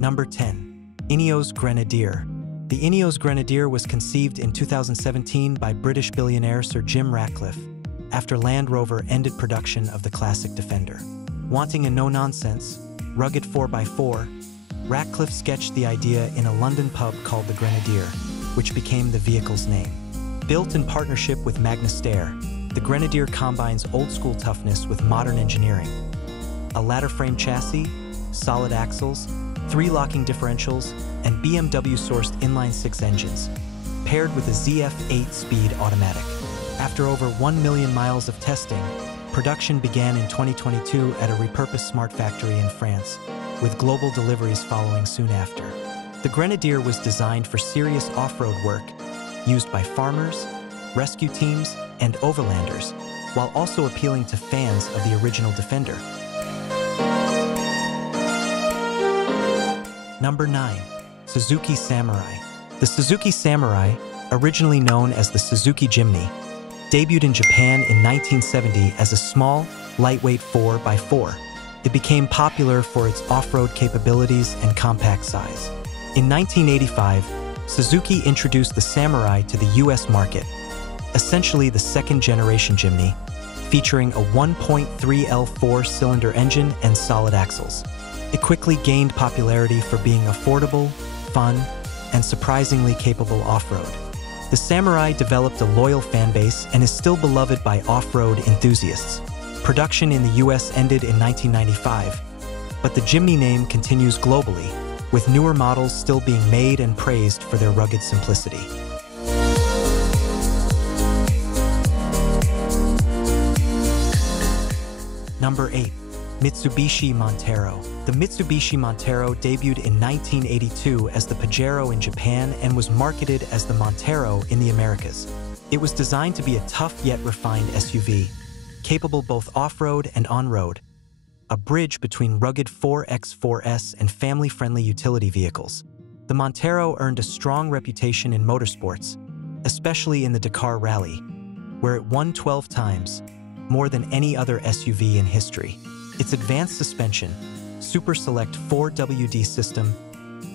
Number 10. INEOS Grenadier. The INEOS Grenadier was conceived in 2017 by British billionaire Sir Jim Ratcliffe after Land Rover ended production of the classic Defender. Wanting a no-nonsense, rugged 4x4, Ratcliffe sketched the idea in a London pub called the Grenadier, which became the vehicle's name. Built in partnership with Magna Steyr, the Grenadier combines old-school toughness with modern engineering. A ladder-frame chassis, solid axles, 3 locking differentials, and BMW-sourced inline-6 engines, paired with a ZF 8-speed automatic. After over 1 million miles of testing, production began in 2022 at a repurposed smart factory in France, with global deliveries following soon after. The Grenadier was designed for serious off-road work, used by farmers, rescue teams, and overlanders, while also appealing to fans of the original Defender. Number 9. Suzuki Samurai. The Suzuki Samurai, originally known as the Suzuki Jimny, debuted in Japan in 1970 as a small, lightweight 4x4. It became popular for its off-road capabilities and compact size. In 1985, Suzuki introduced the Samurai to the US market, essentially the second-generation Jimny, featuring a 1.3L 4-cylinder engine and solid axles. It quickly gained popularity for being affordable, fun, and surprisingly capable off-road. The Samurai developed a loyal fan base and is still beloved by off-road enthusiasts. Production in the US ended in 1995, but the Jimny name continues globally, with newer models still being made and praised for their rugged simplicity. Number 8. Mitsubishi Montero. The Mitsubishi Montero debuted in 1982 as the Pajero in Japan and was marketed as the Montero in the Americas. It was designed to be a tough yet refined SUV, capable both off-road and on-road, a bridge between rugged 4x4S and family-friendly utility vehicles. The Montero earned a strong reputation in motorsports, especially in the Dakar Rally, where it won 12 times, more than any other SUV in history. Its advanced suspension, Super Select 4WD system,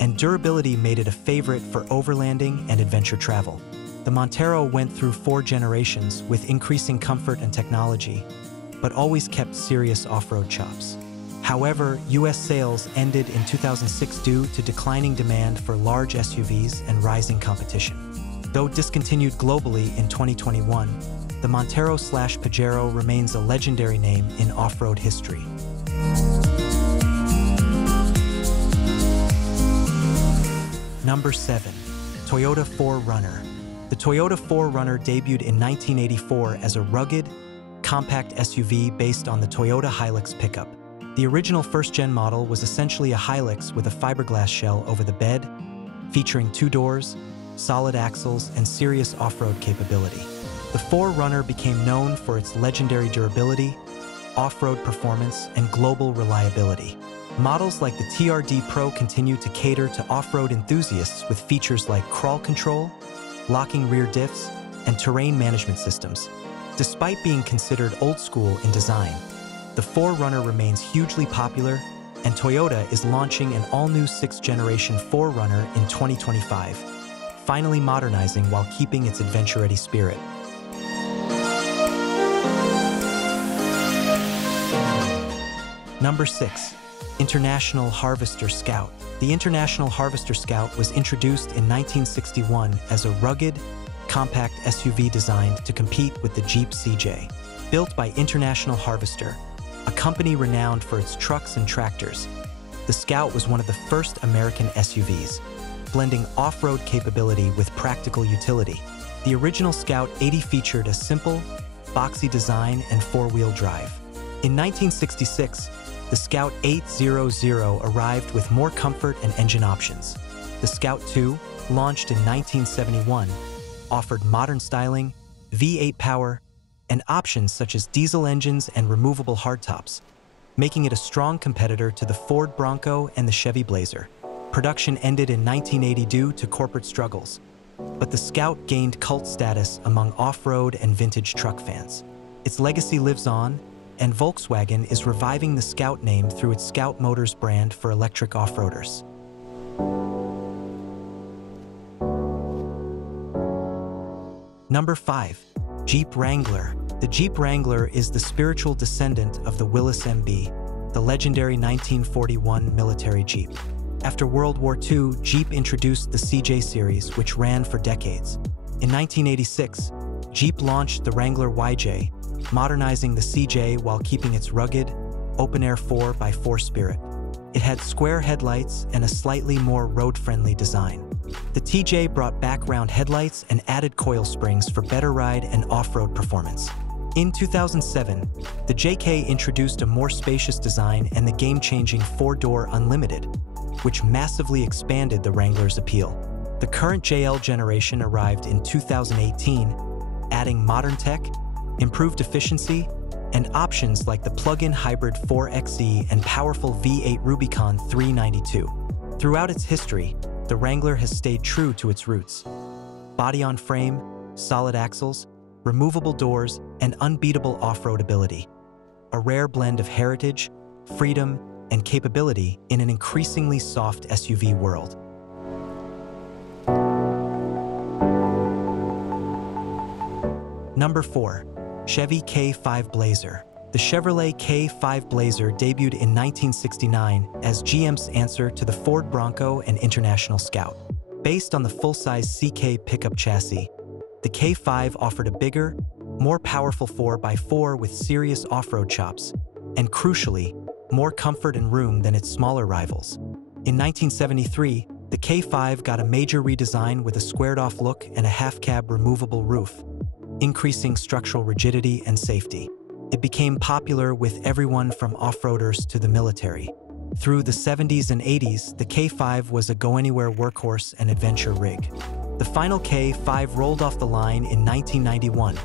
and durability made it a favorite for overlanding and adventure travel. The Montero went through 4 generations with increasing comfort and technology, but always kept serious off-road chops. However, US sales ended in 2006 due to declining demand for large SUVs and rising competition. Though discontinued globally in 2021, the Montero/Pajero remains a legendary name in off-road history. Number 7. Toyota 4Runner. The Toyota 4Runner debuted in 1984 as a rugged, compact SUV based on the Toyota Hilux pickup. The original first-gen model was essentially a Hilux with a fiberglass shell over the bed, featuring 2 doors, solid axles, and serious off-road capability. The 4Runner became known for its legendary durability, off-road performance, and global reliability. Models like the TRD Pro continue to cater to off-road enthusiasts with features like crawl control, locking rear diffs, and terrain management systems. Despite being considered old-school in design, the 4Runner remains hugely popular, and Toyota is launching an all-new 6th-generation 4Runner in 2025, finally modernizing while keeping its adventure-ready spirit. Number 6. International Harvester Scout. The International Harvester Scout was introduced in 1961 as a rugged, compact SUV designed to compete with the Jeep CJ. Built by International Harvester, a company renowned for its trucks and tractors, the Scout was one of the first American SUVs, blending off-road capability with practical utility. The original Scout 80 featured a simple, boxy design and 4-wheel drive. In 1966, the Scout 800 arrived with more comfort and engine options. The Scout 2, launched in 1971, offered modern styling, V8 power, and options such as diesel engines and removable hardtops, making it a strong competitor to the Ford Bronco and the Chevy Blazer. Production ended in 1980 due to corporate struggles, but the Scout gained cult status among off-road and vintage truck fans. Its legacy lives on, and Volkswagen is reviving the Scout name through its Scout Motors brand for electric off-roaders. Number 5. Jeep Wrangler. The Jeep Wrangler is the spiritual descendant of the Willys MB, the legendary 1941 military Jeep. After World War II, Jeep introduced the CJ series, which ran for decades. In 1986, Jeep launched the Wrangler YJ, modernizing the CJ while keeping its rugged, open-air 4x4 spirit. It had square headlights and a slightly more road-friendly design. The TJ brought back-round headlights and added coil springs for better ride and off-road performance. In 2007, the JK introduced a more spacious design and the game-changing 4-door Unlimited, which massively expanded the Wrangler's appeal. The current JL generation arrived in 2018, adding modern tech, improved efficiency, and options like the plug-in hybrid 4xe and powerful V8 Rubicon 392. Throughout its history, the Wrangler has stayed true to its roots. Body-on-frame, solid axles, removable doors, and unbeatable off-road ability. A rare blend of heritage, freedom, and capability in an increasingly soft SUV world. Number 4. Chevy K5 Blazer. The Chevrolet K5 Blazer debuted in 1969 as GM's answer to the Ford Bronco and International Scout. Based on the full-size CK pickup chassis, the K5 offered a bigger, more powerful 4x4 with serious off-road chops, and crucially, more comfort and room than its smaller rivals. In 1973, the K5 got a major redesign with a squared-off look and a half-cab removable roof, increasing structural rigidity and safety. It became popular with everyone from off-roaders to the military. Through the 70s and 80s, the K5 was a go-anywhere workhorse and adventure rig. The final K5 rolled off the line in 1991,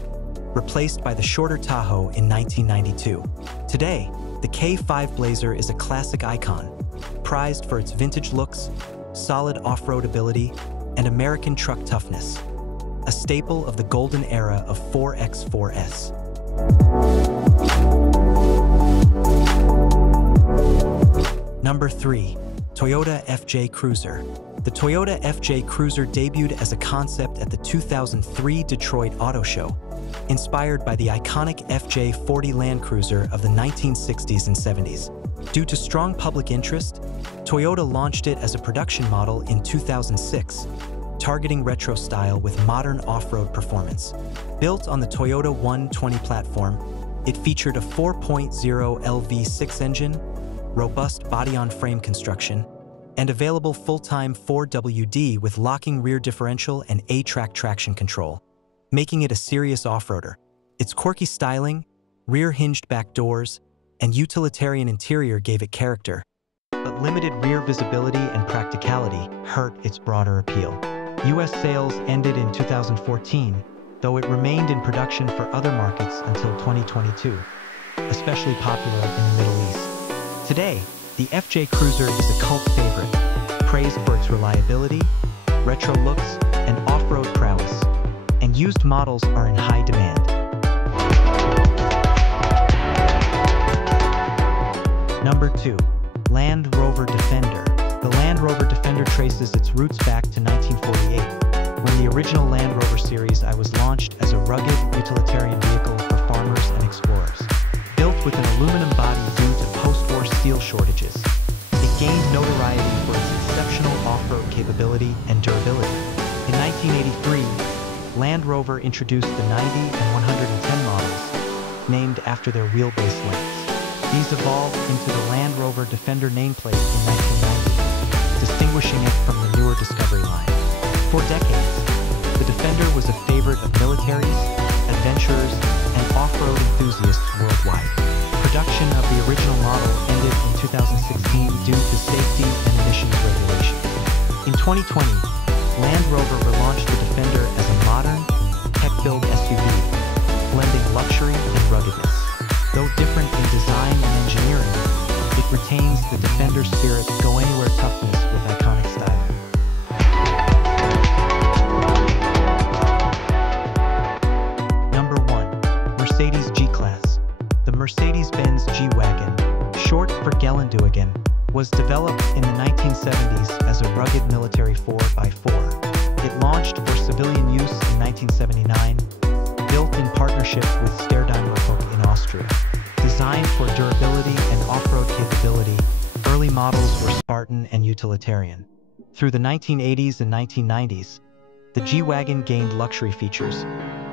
replaced by the shorter Tahoe in 1992. Today, the K5 Blazer is a classic icon, prized for its vintage looks, solid off-road ability, and American truck toughness. A staple of the golden era of 4x4s. Number 3. Toyota FJ Cruiser. The Toyota FJ Cruiser debuted as a concept at the 2003 Detroit Auto Show, inspired by the iconic FJ40 Land Cruiser of the 1960s and 70s. Due to strong public interest, Toyota launched it as a production model in 2006, targeting retro style with modern off-road performance. Built on the Toyota 120 platform, it featured a 4.0 LV6 engine, robust body-on-frame construction, and available full-time 4WD with locking rear differential and A-track traction control, making it a serious off-roader. Its quirky styling, rear-hinged back doors, and utilitarian interior gave it character, but limited rear visibility and practicality hurt its broader appeal. US sales ended in 2014, though it remained in production for other markets until 2022, especially popular in the Middle East. Today, the FJ Cruiser is a cult favorite, praised for its reliability, retro looks, and off-road prowess, and used models are in high demand. Number 2. Land Rover Defender. The Land Rover Defender traces its roots back to 1948, when the original Land Rover series I was launched as a rugged, utilitarian vehicle for farmers and explorers. Built with an aluminum body due to post-war steel shortages, it gained notoriety for its exceptional off-road capability and durability. In 1983, Land Rover introduced the 90 and 110 models, named after their wheelbase lengths. These evolved into the Land Rover Defender nameplate in 1990, distinguishing it from the newer Discovery line. For decades, the Defender was a favorite of militaries, adventurers, and off-road enthusiasts worldwide. Production of the original model ended in 2016 due to safety and emissions regulations. In 2020, Land Rover relaunched the Defender as a modern, tech-filled SUV, blending luxury and ruggedness. Though different in design and engineering, it retains the Defender spirit go-anywhere toughness with iconic style. Number 1. Mercedes G-Class. The Mercedes-Benz G-Wagon, short for Geländewagen, was developed in the 1970s as a rugged military 4x4. It launched for civilian use in 1979, built in partnership with Steyr in Austria. Designed for durability and off-road capability, early models were Spartan and utilitarian. Through the 1980s and 1990s, the G-Wagon gained luxury features,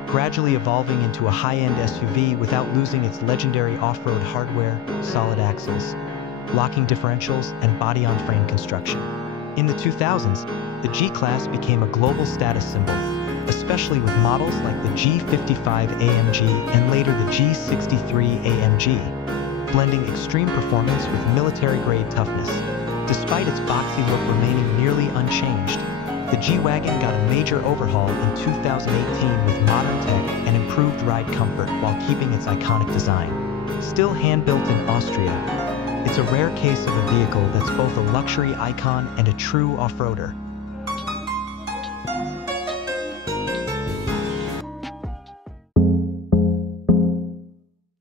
gradually evolving into a high-end SUV without losing its legendary off-road hardware, solid axles, locking differentials, and body-on-frame construction. In the 2000s, the G-Class became a global status symbol, especially with models like the G55 AMG and later the G63 AMG, blending extreme performance with military-grade toughness. Despite its boxy look remaining nearly unchanged, the G-Wagon got a major overhaul in 2018 with modern tech and improved ride comfort while keeping its iconic design. Still hand-built in Austria, it's a rare case of a vehicle that's both a luxury icon and a true off-roader.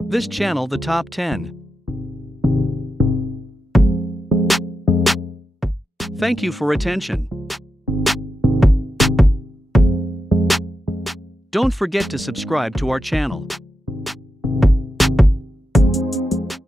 This channel the top 10. Thank you for attention. Don't forget to subscribe to our channel.